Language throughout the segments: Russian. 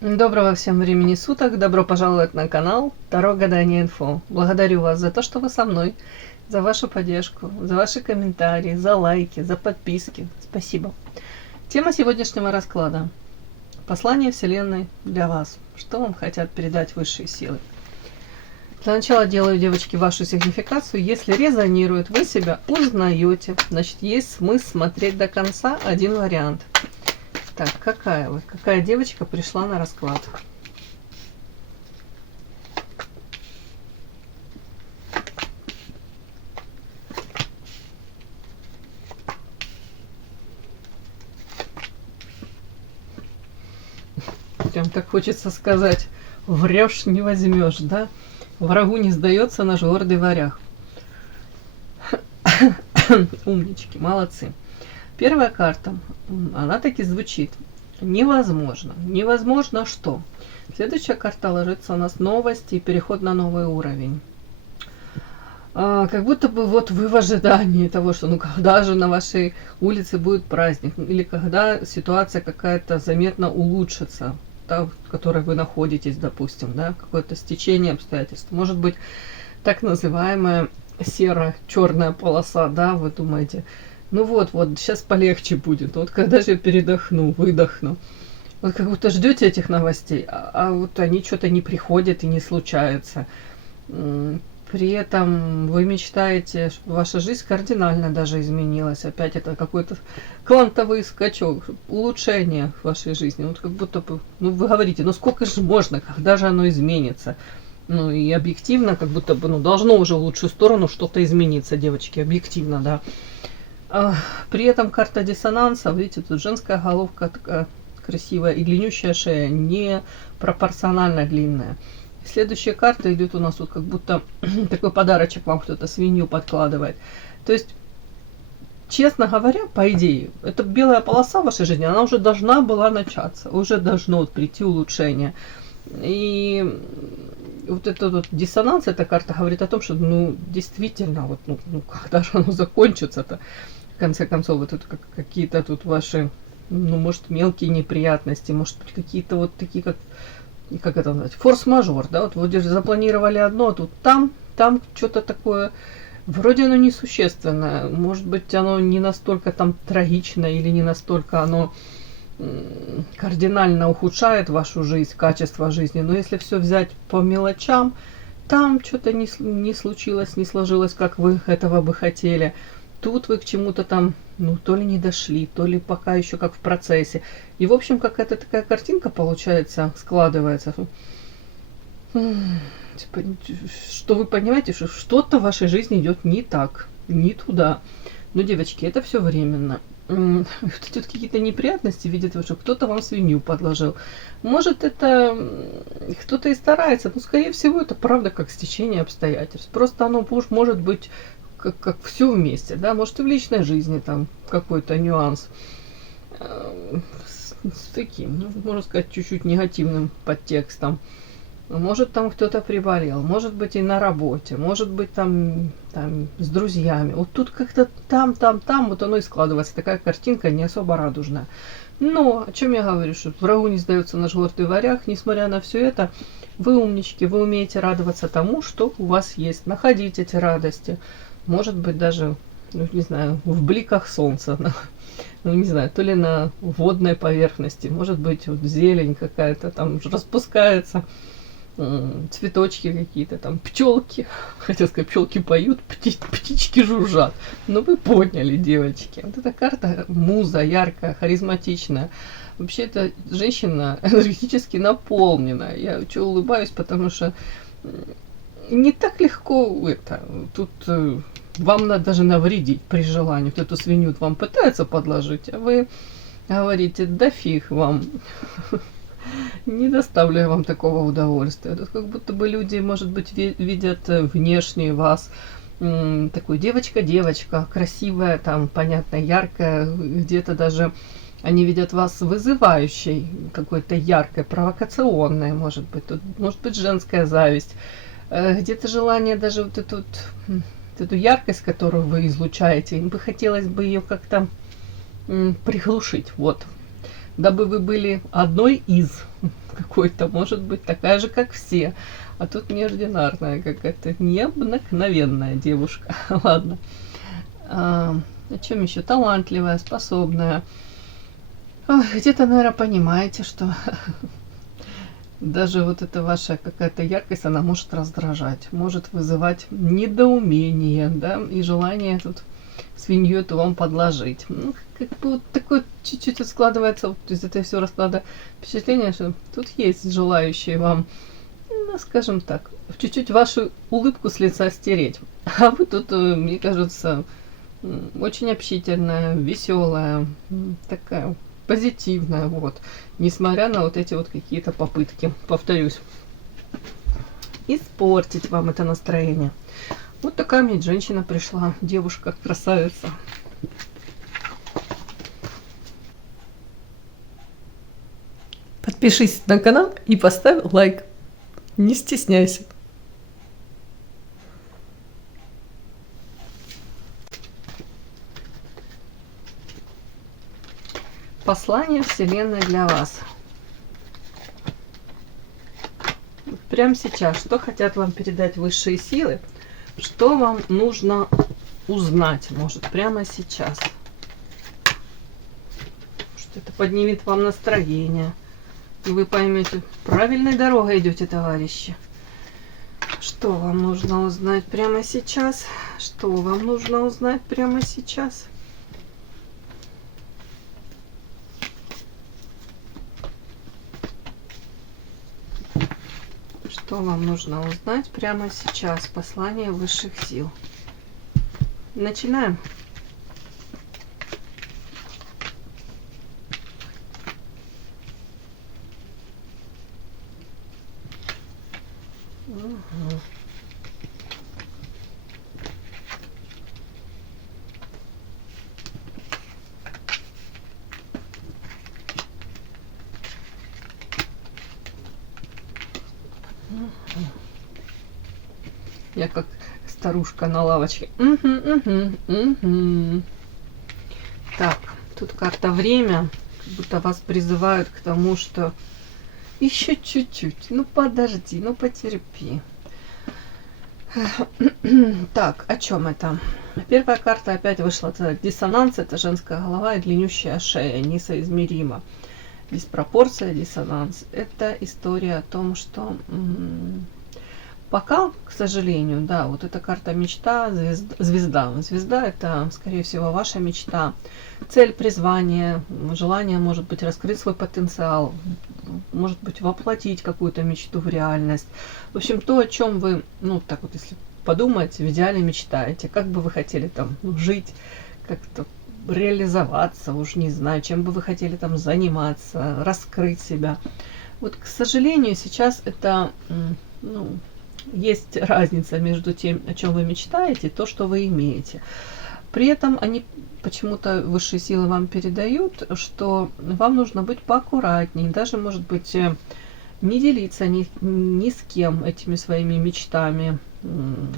Доброго всем времени суток, добро пожаловать на канал Таро Гадание Инфо. Благодарю вас за то, что вы со мной, за вашу поддержку, за ваши комментарии, за лайки, за подписки. Спасибо. Тема сегодняшнего расклада. Послание Вселенной для вас. Что вам хотят передать высшие силы? Для начала делаю, девочки, вашу сигнификацию. Если резонирует, вы себя узнаете. Значит, есть смысл смотреть до конца. Один вариант. Так, какая девочка пришла на расклад? Прям так хочется сказать, врешь не возьмешь, да? Врагу не сдается наш гордый варяг. Умнички, молодцы. Первая карта, она таки звучит. Невозможно. Невозможно что? Следующая карта ложится у нас новости и переход на новый уровень. Как будто бы вот вы в ожидании того, что ну когда же на вашей улице будет праздник, или когда ситуация какая-то заметно улучшится, та, в которой вы находитесь, допустим, да, какое-то стечение обстоятельств. Может быть, так называемая серо-черная полоса, да, вы думаете, ну вот, сейчас полегче будет. Вот когда же я передохну, выдохну. Вот как будто ждете этих новостей, а вот они что-то не приходят и не случаются. При этом вы мечтаете, что ваша жизнь кардинально даже изменилась. Опять это какой-то квантовый скачок, улучшение в вашей жизни. Вот как будто бы, ну вы говорите, ну сколько же можно, когда же оно изменится? Ну и объективно, как будто бы, ну должно уже в лучшую сторону что-то измениться, девочки, объективно, да. При этом карта диссонанса, видите, тут женская головка такая красивая и длиннющая шея, не пропорционально длинная. Следующая карта идет у нас вот как будто такой подарочек вам кто-то свинью подкладывает. То есть, честно говоря, по идее, эта белая полоса в вашей жизни, она уже должна была начаться, уже должно вот прийти улучшение. И вот этот вот диссонанс, эта карта говорит о том, что, ну, действительно, вот, ну когда же оно закончится-то? В конце концов, вот это какие-то тут ваши, ну, может, мелкие неприятности, может быть, какие-то вот такие, как это назвать, форс-мажор, да, вот вроде запланировали одно, а тут там что-то такое, вроде оно несущественное, может быть, оно не настолько там трагично или не настолько оно кардинально ухудшает вашу жизнь, качество жизни, но если все взять по мелочам, там что-то не случилось, не сложилось, как вы этого бы хотели. Тут вы к чему-то там, ну, то ли не дошли, то ли пока еще как в процессе. И, в общем, какая-то такая картинка получается, складывается. Типа, что вы понимаете, что что-то в вашей жизни идет не так, не туда. Но, девочки, это все временно. Тут идут какие-то неприятности, видят, что кто-то вам свинью подложил. Может, это кто-то и старается, но, скорее всего, это правда как стечение обстоятельств. Просто оно может быть как все вместе, да, может и в личной жизни там какой-то нюанс с таким, ну, можно сказать, чуть-чуть негативным подтекстом. Может, там кто-то приболел, может быть, и на работе, может быть, там с друзьями. Вот тут как-то там, вот оно и складывается. Такая картинка не особо радужная. Но, о чем я говорю, что врагу не сдается наш гордый варяг. Несмотря на все это, вы умнички, вы умеете радоваться тому, что у вас есть. Находить эти радости. Может быть, даже, ну, не знаю, в бликах солнца. Ну, не знаю, то ли на водной поверхности. Может быть, вот зелень какая-то там распускается. Цветочки какие-то, там пчелки, хотел сказать, пчелки поют, птички жужжат. Но вы поняли, девочки. Вот эта карта муза, яркая, харизматичная. Вообще, эта женщина энергетически наполнена. Я что улыбаюсь, потому что не так легко это. Тут вам надо даже навредить при желании. Кто-то свинью вам пытается подложить, а вы говорите, да фиг вам. Не доставлю я вам такого удовольствия. Тут как будто бы люди, может быть, видят внешне вас такой девочка, красивая, там, понятно, яркая, где-то даже они видят вас вызывающей, какой-то яркой, провокационной, может быть, женская зависть, где-то желание даже вот эту яркость, которую вы излучаете, им бы хотелось бы ее как-то приглушить, вот. Дабы вы были одной из, как какой-то, может быть такая же, как все. А тут неординарная какая-то, необыкновенная девушка. Ладно. О чем еще? Талантливая, способная. Где-то, наверное, понимаете, что даже вот эта ваша какая-то яркость, она может раздражать, может вызывать недоумение, да, и желание тут свинью эту вам подложить. Ну, как бы вот такое чуть-чуть складывается вот из этой всего расклада впечатление, что тут есть желающие вам, ну, скажем так, чуть-чуть вашу улыбку с лица стереть. А вы тут, мне кажется, очень общительная, веселая, такая позитивная, вот, несмотря на вот эти вот какие-то попытки, повторюсь, испортить вам это настроение. Вот такая мне женщина пришла, девушка, красавица. Подпишись на канал и поставь лайк. Не стесняйся. Послание Вселенной для вас. Прямо сейчас, что хотят вам передать высшие силы, что вам нужно узнать, может, прямо сейчас. Что это поднимет вам настроение, и вы поймете, правильной дорогой идете, товарищи. Что вам нужно узнать прямо сейчас? Что вам нужно узнать прямо сейчас? Что вам нужно узнать прямо сейчас? Послание высших сил. Начинаем. Угу. Я как старушка на лавочке. Так, тут карта время, как будто вас призывают к тому, что еще чуть-чуть, ну подожди, ну потерпи. Так, о чем это? Первая карта опять вышла, это диссонанс, это женская голова и длиннющая шея, несоизмеримо. Диспропорция, диссонанс. Это история о том, что пока, к сожалению, да, вот эта карта мечта, звезда. Звезда это, скорее всего, ваша мечта, цель, призвание, желание, может быть, раскрыть свой потенциал, может быть, воплотить какую-то мечту в реальность. В общем, то, о чем вы, ну, так вот, если подумать, в идеале мечтаете, как бы вы хотели там жить, как-то реализоваться, уж не знаю, чем бы вы хотели там заниматься, раскрыть себя. Вот, к сожалению, сейчас это, ну, есть разница между тем, о чем вы мечтаете, и то, что вы имеете. При этом они почему-то высшие силы вам передают, что вам нужно быть поаккуратнее, даже, может быть, не делиться ни с кем этими своими мечтами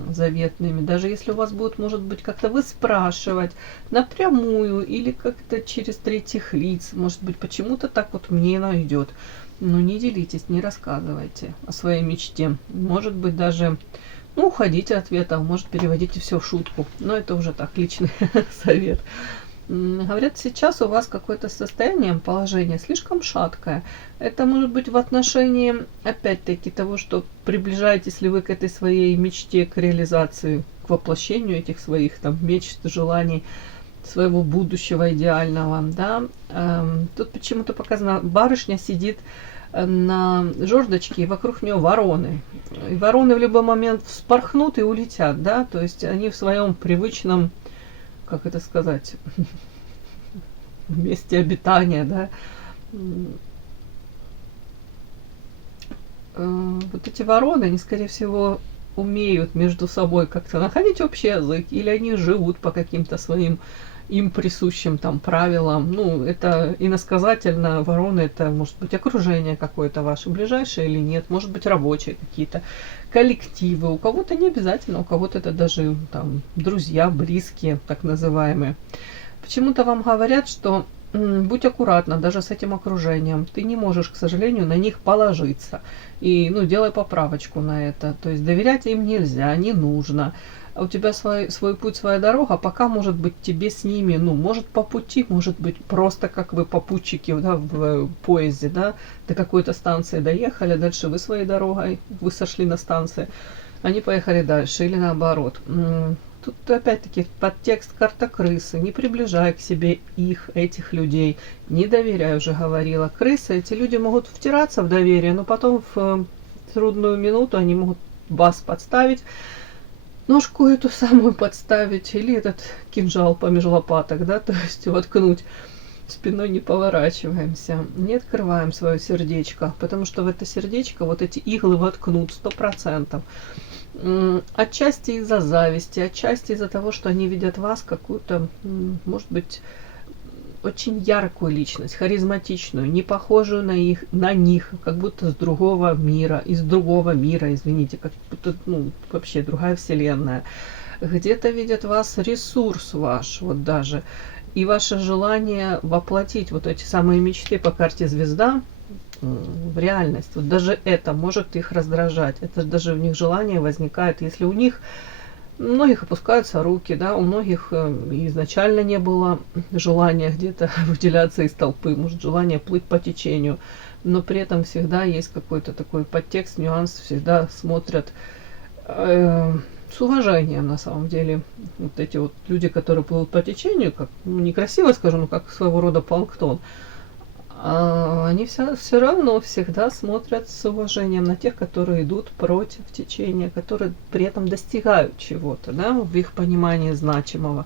заветными. Даже если у вас будут, может быть, как-то вы спрашивать напрямую или как-то через третьих лиц, может быть, почему-то так вот мне найдет. Но не делитесь, не рассказывайте о своей мечте. Может быть, даже, ну, уходите от ответа, может, переводите все в шутку. Но это уже так, личный совет. Говорят, сейчас у вас какое-то состояние, положение слишком шаткое. Это может быть в отношении, опять-таки, того, что приближаетесь ли вы к этой своей мечте, к реализации, к воплощению этих своих там мечт, желаний, своего будущего идеального, да. Тут почему-то показано, барышня сидит на жердочке, и вокруг нее вороны. И вороны в любой момент вспорхнут и улетят, да, то есть они в своем привычном, как это сказать, месте обитания, да. Вот эти вороны, они, скорее всего, умеют между собой как-то находить общий язык, или они живут по каким-то своим им присущим там правилам. Ну, это иносказательно, вороны, это может быть окружение какое-то ваше ближайшее или нет, может быть рабочие какие-то коллективы, у кого-то не обязательно, у кого-то это даже там друзья, близкие, так называемые. Почему-то вам говорят, что будь аккуратна даже с этим окружением. Ты не можешь, к сожалению, на них положиться. И, ну, делай поправочку на это. То есть доверять им нельзя, не нужно. А у тебя свой путь, своя дорога, пока, может быть, тебе с ними, ну, может по пути, может быть, просто как вы попутчики, да, в поезде, да, до какой-то станции доехали, дальше вы своей дорогой, вы сошли на станции, они поехали дальше, или наоборот. Тут опять-таки подтекст карта крысы. Не приближай к себе этих людей. Не доверяй, уже говорила. Крысы, эти люди могут втираться в доверие, но потом в трудную минуту они могут вас подставить, ножку эту самую подставить, или этот кинжал помеж лопаток, да, то есть воткнуть. Спиной не поворачиваемся, не открываем свое сердечко, потому что в это сердечко вот эти иглы воткнут 100%. Отчасти из-за зависти, отчасти из-за того, что они видят вас какую-то, может быть, очень яркую личность, харизматичную, не похожую на них, как будто с другого мира, из другого мира, извините, как будто, ну, вообще другая вселенная. Где-то видят вас ресурс ваш, вот даже, и ваше желание воплотить вот эти самые мечты по карте звезда в реальность. Вот даже это может их раздражать. Это даже у них желание возникает, если у них у многих опускаются руки, да, у многих изначально не было желания где-то выделяться из толпы, может желание плыть по течению, но при этом всегда есть какой-то такой подтекст, нюанс, всегда смотрят с уважением на самом деле. Вот эти вот люди, которые плывут по течению, как, ну, некрасиво скажу, но как своего рода планктон, они все равно всегда смотрят с уважением на тех, которые идут против течения, которые при этом достигают чего-то, да, в их понимании значимого.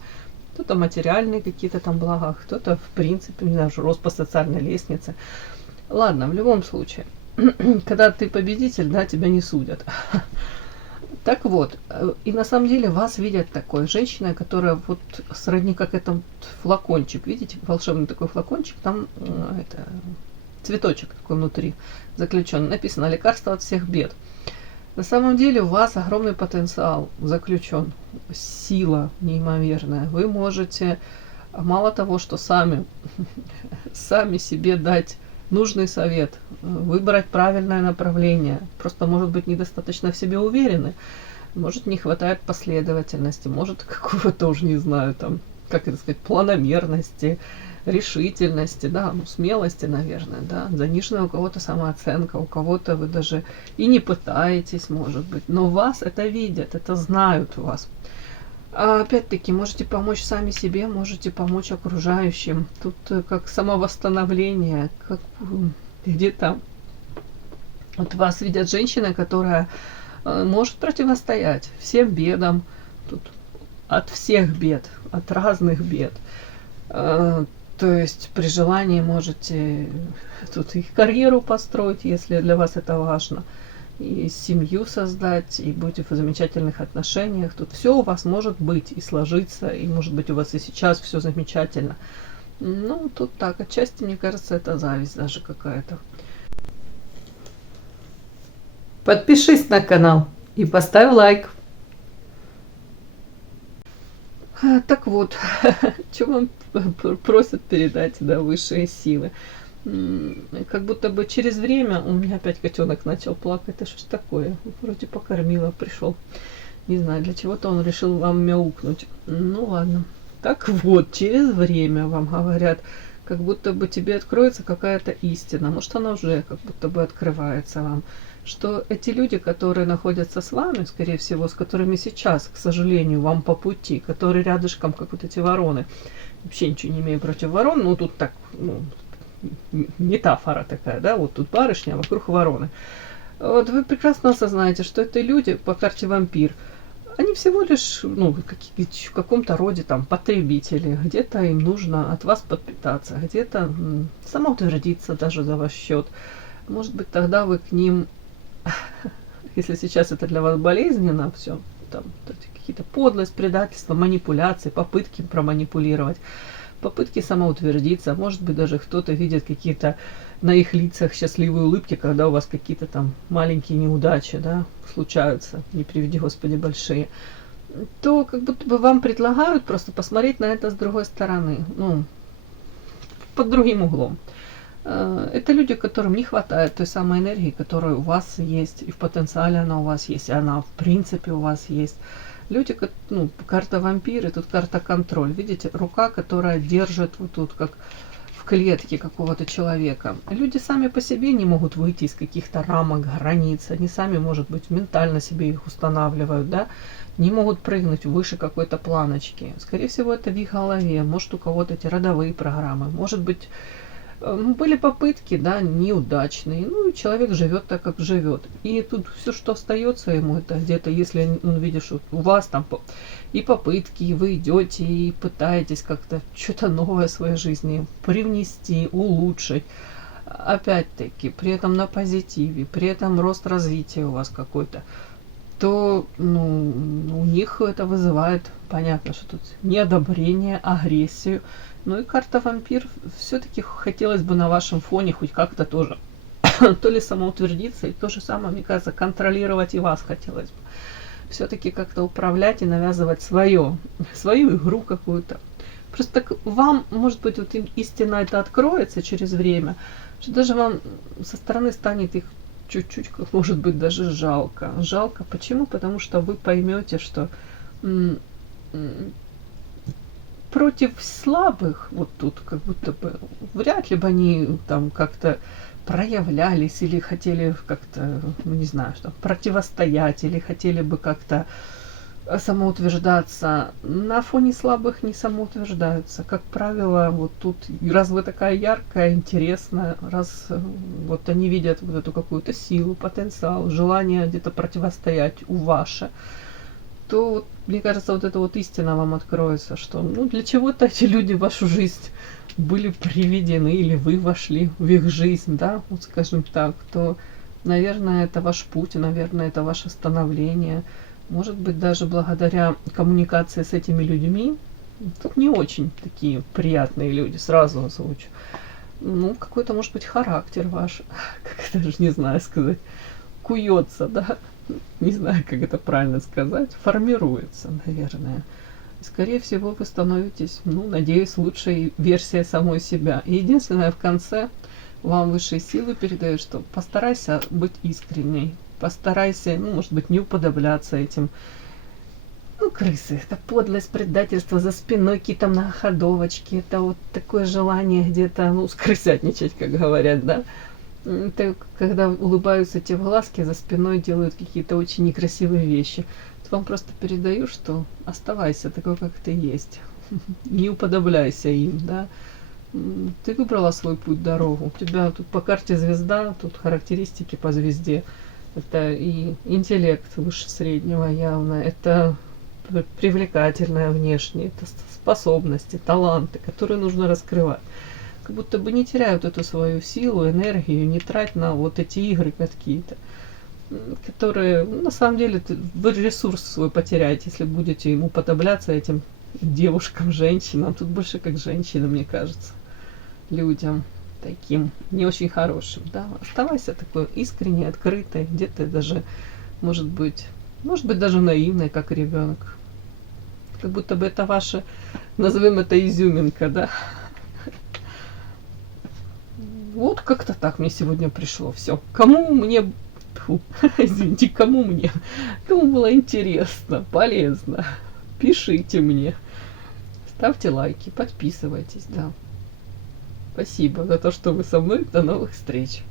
Кто-то материальные какие-то там блага, кто-то в принципе, не знаю, рост по социальной лестнице. Ладно, в любом случае, когда ты победитель, да, тебя не судят. Так вот, и на самом деле вас видят такой женщиной, которая вот сродни как этот флакончик, видите, волшебный такой флакончик, там это цветочек такой внутри заключен, написано лекарство от всех бед. На самом деле у вас огромный потенциал заключен, сила неимоверная. Вы можете мало того, что сами себе дать нужный совет, выбрать правильное направление. Просто, может быть, недостаточно в себе уверены, может, не хватает последовательности, может, какого-то, уже не знаю, там, как это сказать, планомерности, решительности, да, ну, смелости, наверное, да, заниженная у кого-то самооценка, у кого-то вы даже и не пытаетесь, может быть, но вас это видят, это знают вас. А опять-таки, можете помочь сами себе, можете помочь окружающим. Тут как самовосстановление, как где-то вот вас видят женщина, которая может противостоять всем бедам, тут от всех бед, от разных бед. То есть при желании можете тут и карьеру построить, если для вас это важно, и семью создать, и быть в замечательных отношениях. Тут все у вас может быть и сложиться, и может быть у вас и сейчас все замечательно. Ну, тут так, отчасти, мне кажется, это зависть даже какая-то. Подпишись на канал и поставь лайк. Так вот, что вам просят передать, да, высшие силы. Как будто бы через время у меня опять котенок начал плакать. Это что ж такое? Вроде покормила, пришел. Не знаю, для чего-то он решил вам мяукнуть. Ну ладно. Так вот, через время вам говорят, как будто бы тебе откроется какая-то истина. Может, она уже как будто бы открывается вам. Что эти люди, которые находятся с вами, скорее всего, с которыми сейчас, к сожалению, вам по пути, которые рядышком, как вот эти вороны. Вообще ничего не имею против ворон, но тут так, ну, метафора такая, да, вот тут барышня, а вокруг вороны. Вот вы прекрасно осознаете, что это люди по карте вампир. Они всего лишь, ну, в каком-то роде там потребители. Где-то им нужно от вас подпитаться, где-то самоутвердиться даже за ваш счет. Может быть, тогда вы к ним, если сейчас это для вас болезненно, все, там какие-то подлость, предательство, манипуляции, попытки проманипулировать, попытки самоутвердиться, может быть, даже кто-то видит какие-то на их лицах счастливые улыбки, когда у вас какие-то там маленькие неудачи, да, случаются, не приведи Господи, большие, то как будто бы вам предлагают просто посмотреть на это с другой стороны. Ну, под другим углом. Это люди, которым не хватает той самой энергии, которая у вас есть, и в потенциале она у вас есть, и она в принципе у вас есть. Люди, ну, карта вампир, и тут карта контроль. Видите, рука, которая держит вот тут, как в клетке какого-то человека. Люди сами по себе не могут выйти из каких-то рамок, границ. Они сами, может быть, ментально себе их устанавливают, да, не могут прыгнуть выше какой-то планочки. Скорее всего, это в их голове. Может, у кого-то эти родовые программы. Может быть, были попытки, да, неудачные. Ну, и человек живет так, как живет. И тут все, что остается ему, это где-то, если он видит, что у вас там и попытки, и вы идете, и пытаетесь как-то что-то новое в своей жизни привнести, улучшить. Опять-таки, при этом на позитиве, при этом рост развития у вас какой-то, то, ну, у них это вызывает, понятно, что тут неодобрение, агрессию. Ну и карта вампир, все-таки хотелось бы на вашем фоне хоть как-то тоже то ли самоутвердиться, и то же самое, мне кажется, контролировать и вас хотелось бы. Все-таки как-то управлять и навязывать свою игру какую-то. Просто так вам, может быть, вот истина это откроется через время, что даже вам со стороны станет их чуть-чуть, может быть, даже жалко. Жалко. Почему? Потому что вы поймете, что против слабых, вот тут как будто бы, вряд ли бы они там как-то проявлялись или хотели как-то, ну, не знаю, что, противостоять, или хотели бы как-то самоутверждаться. На фоне слабых не самоутверждаются. Как правило, вот тут, раз вы такая яркая, интересная, раз вот они видят вот эту какую-то силу, потенциал, желание где-то противостоять у ваше, то, вот, мне кажется, вот эта вот истина вам откроется, что, ну, для чего-то эти люди в вашу жизнь были приведены, или вы вошли в их жизнь, да, вот скажем так, то, наверное, это ваш путь, наверное, это ваше становление. Может быть, даже благодаря коммуникации с этими людьми, тут не очень такие приятные люди, сразу озвучу. Ну, какой-то, может быть, характер ваш, как даже не знаю сказать, куется, да, не знаю, как это правильно сказать, формируется, наверное. Скорее всего, вы становитесь, ну, надеюсь, лучшей версией самой себя. И единственное, в конце вам высшие силы передают, что постарайся быть искренней, постарайся, ну, может быть, не уподобляться этим, ну, крысы. Это подлость, предательство за спиной, какие-то многоходовочки, это вот такое желание где-то, ну, скрысятничать, как говорят, да. Это когда улыбаются те в глазки, за спиной делают какие-то очень некрасивые вещи. Вам просто передаю, что оставайся такой, как ты есть. Не уподобляйся им, да. Ты выбрала свой путь, дорогу. У тебя тут по карте звезда, тут характеристики по звезде. Это и интеллект выше среднего явно, это привлекательное внешне, это способности, таланты, которые нужно раскрывать. Как будто бы не теряют эту свою силу, энергию, не трать на вот эти игры какие-то, которые, ну, на самом деле, вы ресурс свой потеряете, если будете ему уподобляться, этим девушкам, женщинам. Тут больше как женщинам, мне кажется, людям таким не очень хорошим, да. Оставайся такой искренней, открытой, где-то даже, может быть даже наивной, как ребенок. Как будто бы это ваша, назовем это изюминка, да. Вот как-то так мне сегодня пришло. Все. Кому мне, извините, кому было интересно, полезно, пишите мне, ставьте лайки, подписывайтесь, да. Спасибо за то, что вы со мной. До новых встреч.